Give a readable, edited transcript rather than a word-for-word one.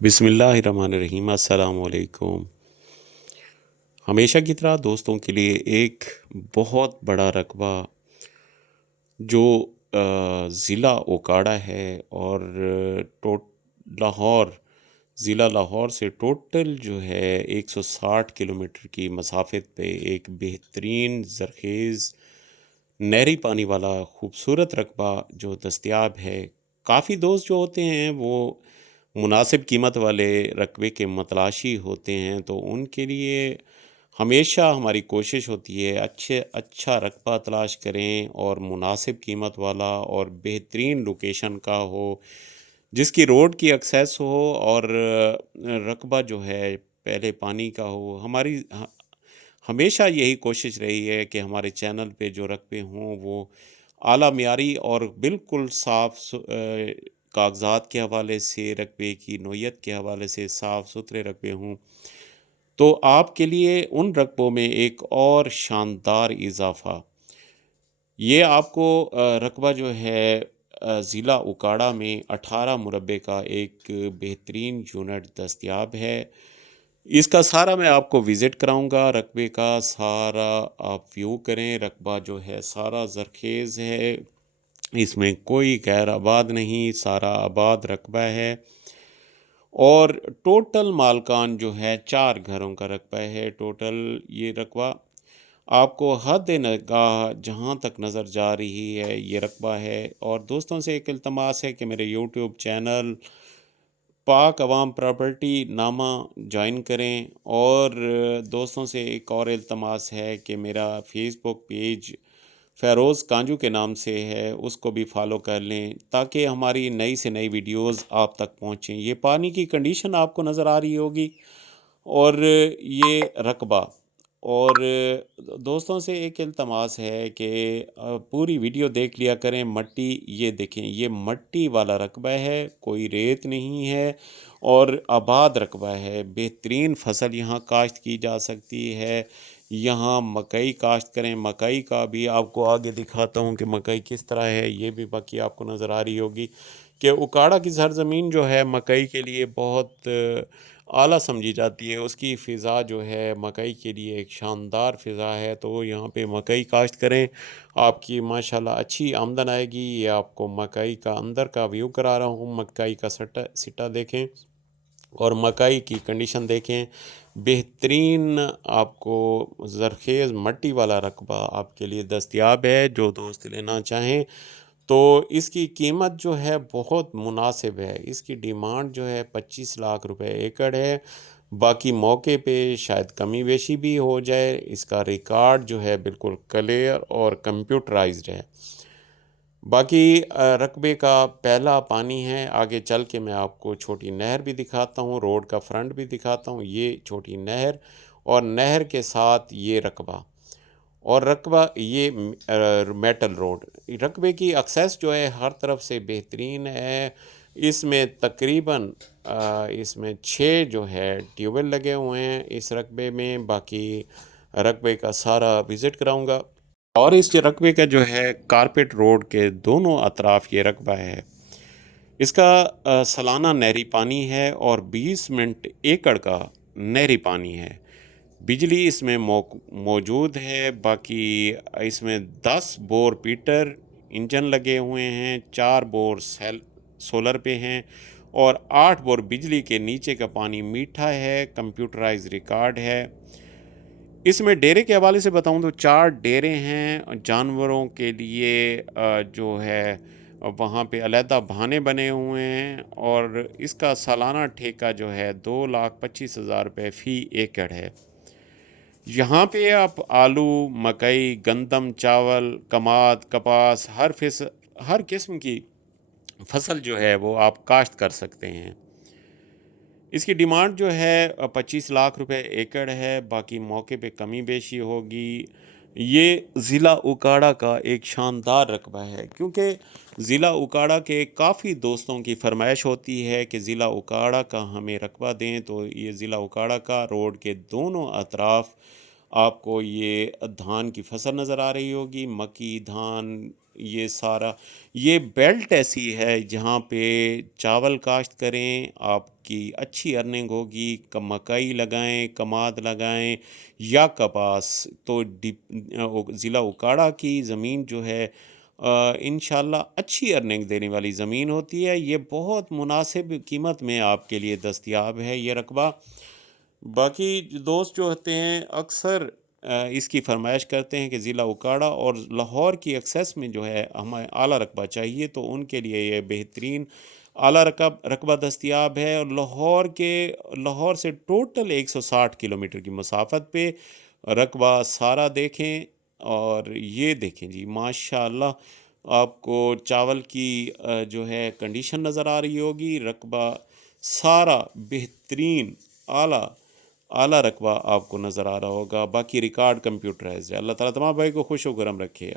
بسم اللہ الرحمن الرحیم۔ السلام علیکم۔ ہمیشہ کی طرح دوستوں کے لیے ایک بہت بڑا رقبہ جو ضلع اوکاڑا ہے اور لاہور ضلع لاہور سے ٹوٹل جو ہے 160 کلومیٹر کی مسافت پہ ایک بہترین زرخیز نہری پانی والا خوبصورت رقبہ جو دستیاب ہے۔ کافی دوست جو ہوتے ہیں وہ مناسب قیمت والے رقبے کے متلاشی ہوتے ہیں، تو ان کے لیے ہمیشہ ہماری کوشش ہوتی ہے اچھا رقبہ تلاش کریں اور مناسب قیمت والا اور بہترین لوکیشن کا ہو، جس کی روڈ کی ایکسیس ہو اور رقبہ جو ہے پہلے پانی کا ہو۔ ہمیشہ یہی کوشش رہی ہے کہ ہمارے چینل پہ جو رقبے ہوں وہ اعلیٰ معیاری اور بالکل کاغذات کے حوالے سے، رقبے کی نوعیت کے حوالے سے صاف ستھرے رقبے ہوں، تو آپ کے لیے ان رقبوں میں ایک اور شاندار اضافہ یہ آپ کو رقبہ جو ہے ضلع اکاڑا میں 18 مربع کا ایک بہترین یونٹ دستیاب ہے۔ اس کا سارا میں آپ کو وزٹ کراؤں گا، رقبے کا سارا آپ ویو کریں۔ رقبہ جو ہے سارا زرخیز ہے، اس میں کوئی غیر آباد نہیں، سارا آباد رقبہ ہے، اور ٹوٹل مالکان جو ہے 4 گھروں کا رقبہ ہے۔ ٹوٹل یہ رقبہ آپ کو حد نگاہ جہاں تک نظر جا رہی ہے یہ رقبہ ہے۔ اور دوستوں سے ایک التماس ہے کہ میرے یوٹیوب چینل پاک عوام پراپرٹی نامہ جوائن کریں، اور دوستوں سے ایک اور التماس ہے کہ میرا فیس بک پیج فیروز کانجو کے نام سے ہے، اس کو بھی فالو کر لیں تاکہ ہماری نئی سے نئی ویڈیوز آپ تک پہنچیں۔ یہ پانی کی کنڈیشن آپ کو نظر آ رہی ہوگی اور یہ رقبہ، اور دوستوں سے ایک التماس ہے کہ پوری ویڈیو دیکھ لیا کریں۔ مٹی یہ دیکھیں، یہ مٹی والا رقبہ ہے، کوئی ریت نہیں ہے اور آباد رقبہ ہے۔ بہترین فصل یہاں کاشت کی جا سکتی ہے۔ یہاں مکئی کاشت کریں، مکئی کا بھی آپ کو آگے دکھاتا ہوں کہ مکئی کس طرح ہے، یہ بھی باقی آپ کو نظر آ رہی ہوگی کہ اکاڑا کی سرزمین جو ہے مکئی کے لیے بہت اعلیٰ سمجھی جاتی ہے۔ اس کی فضا جو ہے مکئی کے لیے ایک شاندار فضا ہے، تو یہاں پہ مکئی کاشت کریں، آپ کی ماشاءاللہ اچھی آمدن آئے گی۔ یہ آپ کو مکئی کا اندر کا ویو کرا رہا ہوں، مکئی کا سٹا دیکھیں اور مکئی کی کنڈیشن دیکھیں۔ بہترین آپ کو زرخیز مٹی والا رقبہ آپ کے لیے دستیاب ہے۔ جو دوست لینا چاہیں تو اس کی قیمت جو ہے بہت مناسب ہے، اس کی ڈیمانڈ جو ہے 25 لاکھ روپے ایکڑ ہے۔ باقی موقع پہ شاید کمی بیشی بھی ہو جائے۔ اس کا ریکارڈ جو ہے بالکل کلیئر اور کمپیوٹرائزڈ ہے۔ باقی رقبے کا پہلا پانی ہے، آگے چل کے میں آپ کو چھوٹی نہر بھی دکھاتا ہوں، روڈ کا فرنٹ بھی دکھاتا ہوں۔ یہ چھوٹی نہر اور نہر کے ساتھ یہ رقبہ، اور رقبہ یہ میٹل روڈ۔ رقبے کی ایکسیس جو ہے ہر طرف سے بہترین ہے۔ اس میں تقریباً اس میں 6 جو ہے ٹیوب ویل لگے ہوئے ہیں اس رقبے میں۔ باقی رقبے کا سارا وزٹ کراؤں گا، اور اس رقبے کا جو ہے کارپیٹ روڈ کے دونوں اطراف یہ رقبہ ہے۔ اس کا سالانہ نہری پانی ہے اور 20 منٹ ایکڑ کا نہری پانی ہے۔ بجلی اس میں موجود ہے۔ باقی اس میں 10 بور پیٹر انجن لگے ہوئے ہیں، 4 بور سولر پہ ہیں، اور 8 بور بجلی کے نیچے کا پانی میٹھا ہے، کمپیوٹرائز ریکارڈ ہے۔ اس میں ڈیرے کے حوالے سے بتاؤں تو 4 ڈیرے ہیں جانوروں کے لیے، جو ہے وہاں پہ علیحدہ بہانے بنے ہوئے ہیں، اور اس کا سالانہ ٹھیکہ جو ہے 2,25,000 روپے فی ایکڑ ہے۔ یہاں پہ آپ آلو، مکئی، گندم، چاول، کماد، کپاس، ہر قسم کی فصل جو ہے وہ آپ کاشت کر سکتے ہیں۔ اس کی ڈیمانڈ جو ہے 25 لاکھ روپے ایکڑ ہے، باقی موقع پہ کمی بیشی ہوگی۔ یہ ضلع اکاڑا کا ایک شاندار رقبہ ہے، کیونکہ ضلع اکاڑا کے کافی دوستوں کی فرمائش ہوتی ہے کہ ضلع اکاڑا کا ہمیں رقبہ دیں، تو یہ ضلع اکاڑا کا روڈ کے دونوں اطراف آپ کو یہ دھان کی فصل نظر آ رہی ہوگی، مکی، دھان، یہ سارا، یہ بیلٹ ایسی ہے جہاں پہ چاول کاشت کریں آپ کی اچھی ارننگ ہوگی، مکئی لگائیں، کماد لگائیں یا کپاس، تو ضلع اوکاڑا کی زمین جو ہے انشاءاللہ اچھی ارننگ دینے والی زمین ہوتی ہے، یہ بہت مناسب قیمت میں آپ کے لیے دستیاب ہے یہ رقبہ۔ باقی دوست جو ہوتے ہیں اکثر اس کی فرمائش کرتے ہیں کہ ضلع اوکاڑا اور لاہور کی ایکسیس میں جو ہے ہمیں اعلیٰ رقبہ چاہیے، تو ان کے لیے یہ بہترین اعلیٰ رقبہ دستیاب ہے، اور لاہور سے ٹوٹل 160 کلومیٹر کی مسافت پہ رقبہ سارا دیکھیں، اور یہ دیکھیں جی ماشاءاللہ آپ کو چاول کی جو ہے کنڈیشن نظر آ رہی ہوگی، رقبہ سارا بہترین اعلیٰ رقبہ آپ کو نظر آ رہا ہوگا، باقی ریکارڈ کمپیوٹرائز ہے۔ اللہ تعالیٰ تمام بھائی کو خوش و خرم رکھے گا۔